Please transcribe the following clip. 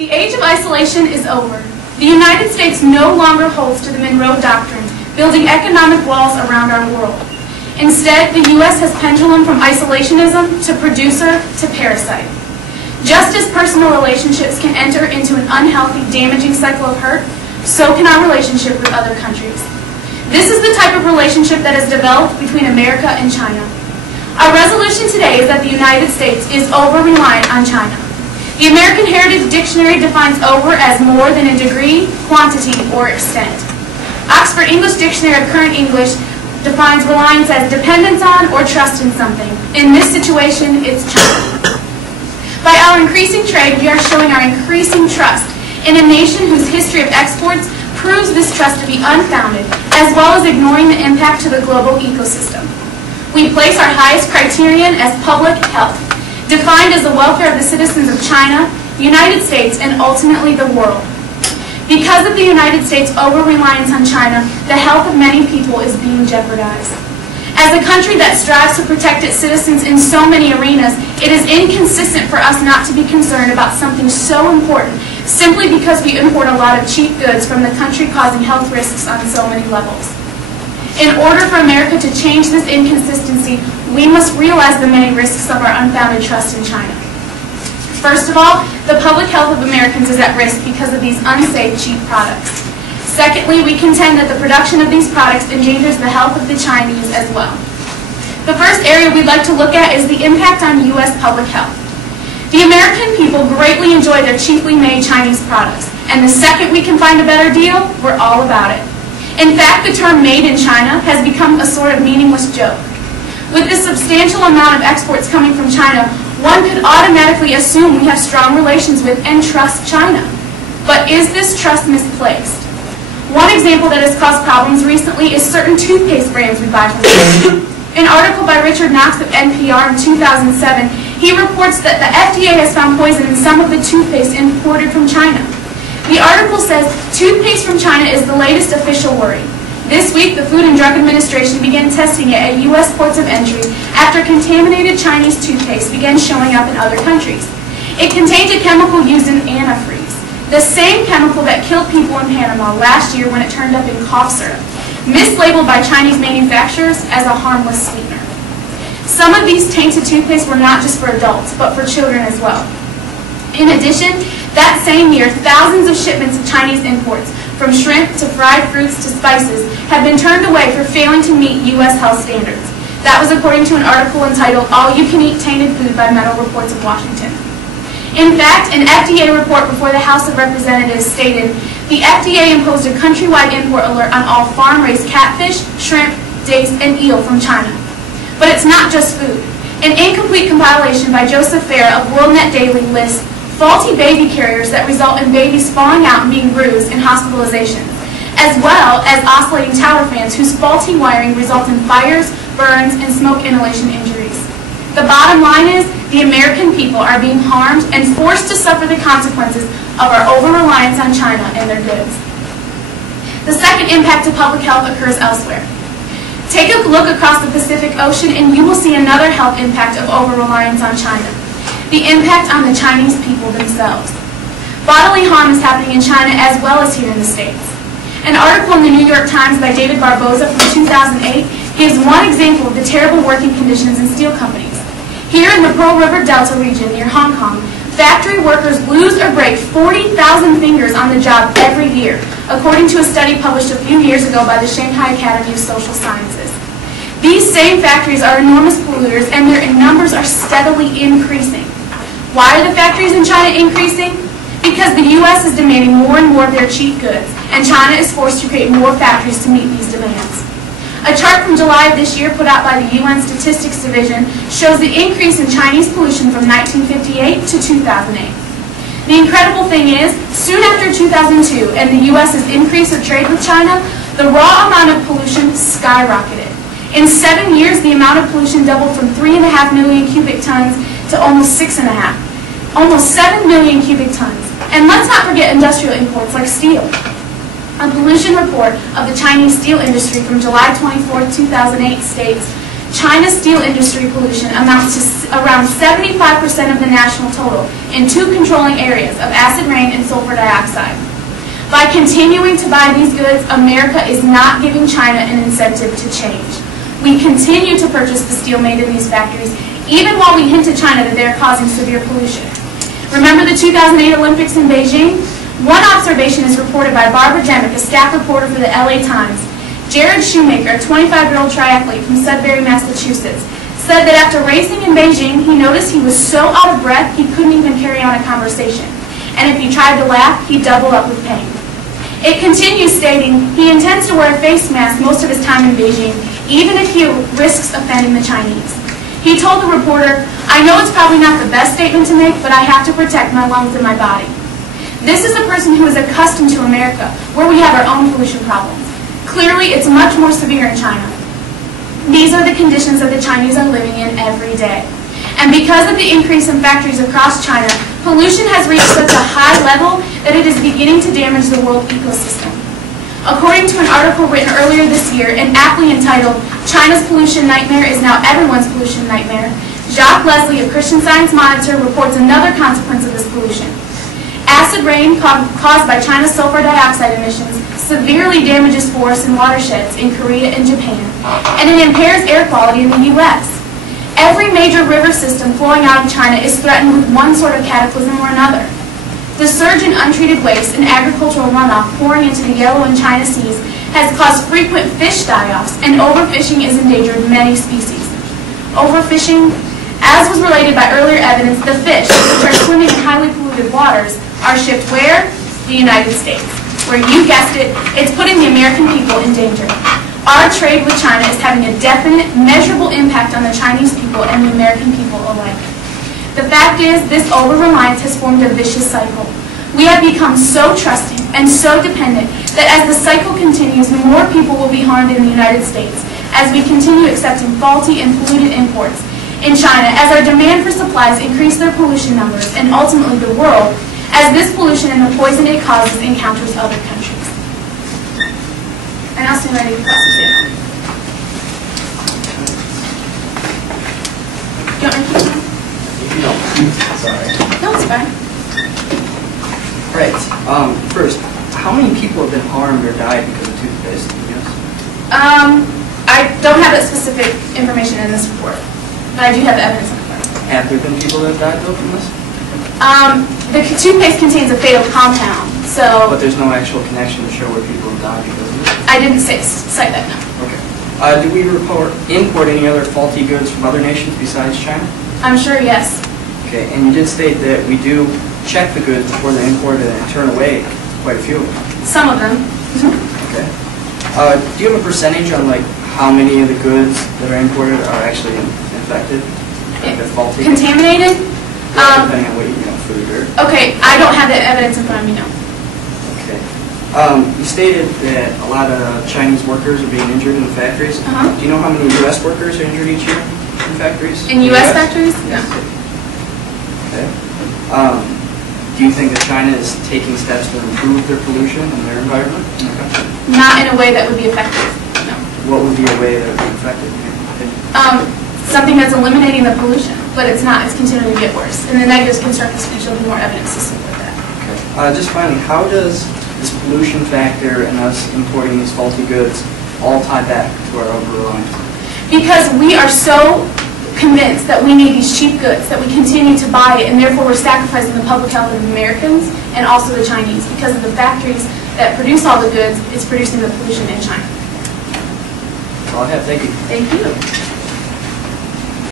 The age of isolation is over. The United States no longer holds to the Monroe Doctrine, building economic walls around our world. Instead, the U.S. has pendulum from isolationism to producer to parasite. Just as personal relationships can enter into an unhealthy, damaging cycle of hurt, so can our relationship with other countries. This is the type of relationship that has developed between America and China. Our resolution today is that the United States is over-reliant on China. The American Heritage Dictionary defines over as more than a degree, quantity, or extent. Oxford English Dictionary of Current English defines reliance as dependence on or trust in something. In this situation, it's China. By our increasing trade, we are showing our increasing trust in a nation whose history of exports proves this trust to be unfounded, as well as ignoring the impact to the global ecosystem. We place our highest criterion as public health, defined as the welfare of the citizens of China, the United States, and ultimately the world. Because of the United States' over-reliance on China, the health of many people is being jeopardized. As a country that strives to protect its citizens in so many arenas, it is inconsistent for us not to be concerned about something so important simply because we import a lot of cheap goods from the country, causing health risks on so many levels. In order for America to change this inconsistency, we must realize the many risks of our unfounded trust in China. First of all, the public health of Americans is at risk because of these unsafe, cheap products. Secondly, we contend that the production of these products endangers the health of the Chinese as well. The first area we'd like to look at is the impact on U.S. public health. The American people greatly enjoy their cheaply made Chinese products, and the second we can find a better deal, we're all about it. In fact, the term made in China has become a sort of meaningless joke. With the substantial amount of exports coming from China, one could automatically assume we have strong relations with and trust China. But is this trust misplaced? One example that has caused problems recently is certain toothpaste brands we buy from China. An article by Richard Knox of NPR in 2007, he reports that the FDA has found poison in some of the toothpaste imported from China. The article says, toothpaste from China is the latest official worry. This week, the Food and Drug Administration began testing it at U.S. ports of entry after contaminated Chinese toothpaste began showing up in other countries. It contained a chemical used in antifreeze, the same chemical that killed people in Panama last year when it turned up in cough syrup, mislabeled by Chinese manufacturers as a harmless sweetener. Some of these tainted toothpaste were not just for adults, but for children as well. In addition, that same year, thousands of shipments of Chinese imports, from shrimp to fried fruits to spices, have been turned away for failing to meet U.S. health standards. That was according to an article entitled, "All You Can Eat Tainted Food" by Mental Reports of Washington. In fact, an FDA report before the House of Representatives stated, the FDA imposed a countrywide import alert on all farm-raised catfish, shrimp, dace, and eel from China. But it's not just food. An incomplete compilation by Joseph Fair of WorldNet Daily lists faulty baby carriers that result in babies falling out and being bruised and hospitalizations, as well as oscillating tower fans whose faulty wiring results in fires, burns, and smoke inhalation injuries. The bottom line is, the American people are being harmed and forced to suffer the consequences of our over-reliance on China and their goods. The second impact to public health occurs elsewhere. Take a look across the Pacific Ocean and you will see another health impact of over-reliance on China: the impact on the Chinese people themselves. Bodily harm is happening in China as well as here in the States. An article in the New York Times by David Barboza from 2008 gives one example of the terrible working conditions in steel companies. Here in the Pearl River Delta region near Hong Kong, factory workers lose or break 40,000 fingers on the job every year, according to a study published a few years ago by the Shanghai Academy of Social Sciences. These same factories are enormous polluters, and their numbers are steadily increasing. Why are the factories in China increasing? Because the U.S. is demanding more and more of their cheap goods, and China is forced to create more factories to meet these demands. A chart from July of this year put out by the UN Statistics Division shows the increase in Chinese pollution from 1958 to 2008. The incredible thing is, soon after 2002 and the U.S.'s increase of trade with China, the raw amount of pollution skyrocketed. In 7 years, the amount of pollution doubled from 3.5 million cubic tons to almost 6.5. Almost 7 million cubic tons. And let's not forget industrial imports like steel. A pollution report of the Chinese steel industry from July 24, 2008 states, China's steel industry pollution amounts to around 75% of the national total in two controlling areas of acid rain and sulfur dioxide. By continuing to buy these goods, America is not giving China an incentive to change. We continue to purchase the steel made in these factories, even while we hint to China that they are causing severe pollution. Remember the 2008 Olympics in Beijing? One observation is reported by Barbara Jemick, a staff reporter for the LA Times. Jared Shoemaker, a 25-year-old triathlete from Sudbury, Massachusetts, said that after racing in Beijing, he noticed he was so out of breath he couldn't even carry on a conversation. And if he tried to laugh, he'd double up with pain. It continues stating he intends to wear a face mask most of his time in Beijing, even if he risks offending the Chinese. He told the reporter, "I know it's probably not the best statement to make, but I have to protect my lungs and my body." This is a person who is accustomed to America, where we have our own pollution problems. Clearly, it's much more severe in China. These are the conditions that the Chinese are living in every day. And because of the increase in factories across China, pollution has reached such a high level that it is beginning to damage the world ecosystem. According to an article written earlier this year and aptly entitled, "China's Pollution Nightmare is Now Everyone's Pollution Nightmare," Jacques Leslie of Christian Science Monitor reports another consequence of this pollution. Acid rain caused by China's sulfur dioxide emissions severely damages forests and watersheds in Korea and Japan, and it impairs air quality in the U.S. Every major river system flowing out of China is threatened with one sort of cataclysm or another. The surge in untreated waste and agricultural runoff pouring into the Yellow and China Seas has caused frequent fish die-offs, and overfishing has endangered many species. Overfishing, as was related by earlier evidence, the fish, which are swimming in highly polluted waters, are shipped where? The United States, where you guessed it, it's putting the American people in danger. Our trade with China is having a definite, measurable impact on the Chinese people and the American people alike. The fact is, this over-reliance has formed a vicious cycle. We have become so trusting and so dependent that as the cycle continues, more people will be harmed in the United States as we continue accepting faulty and polluted imports in China, as our demand for supplies increase their pollution numbers, and ultimately the world, as this pollution and the poison it causes encounters other countries. And I'll stand ready to cross the table. Do you want me to keep going? Sorry. No, it's fine. Right. First, how many people have been harmed or died because of toothpaste? Yes. I don't have that specific information in this report, but I do have the evidence in the report. Have there been people that have died though from this? The toothpaste contains a fatal compound, so... But there's no actual connection to show where people have died because of it? I didn't cite that, no. Okay. Do we import any other faulty goods from other nations besides China? I'm sure, yes. Okay, and you did state that we do check the goods before they're imported and turn away quite a few of them. Some of them. Okay. Do you have a percentage on like how many of the goods that are imported are actually infected? Like they're faulty? Contaminated? Depending on what you know, food or... Okay, I don't have that evidence in front of me, no. Okay. You stated that a lot of Chinese workers are being injured in the factories. Uh-huh. Do you know how many U.S. workers are injured each year in factories? In U.S. factories? No. Okay. Do you think that China is taking steps to improve their pollution and their environment in the country? Not in a way that would be effective, no. What would be a way that would be effective in your opinion? Something that's eliminating the pollution, but it's not. It's continuing to get worse. And the negatives constructive speech will be more evidence to support that. Okay. Just finally, how does this pollution factor and us importing these faulty goods all tie back to our over-reliance? Because we are so convinced that we need these cheap goods, that we continue to buy it, and therefore we're sacrificing the public health of the Americans and also the Chinese, because of the factories that produce all the goods, it's producing the pollution in China. That's all I have. Thank you. Thank you.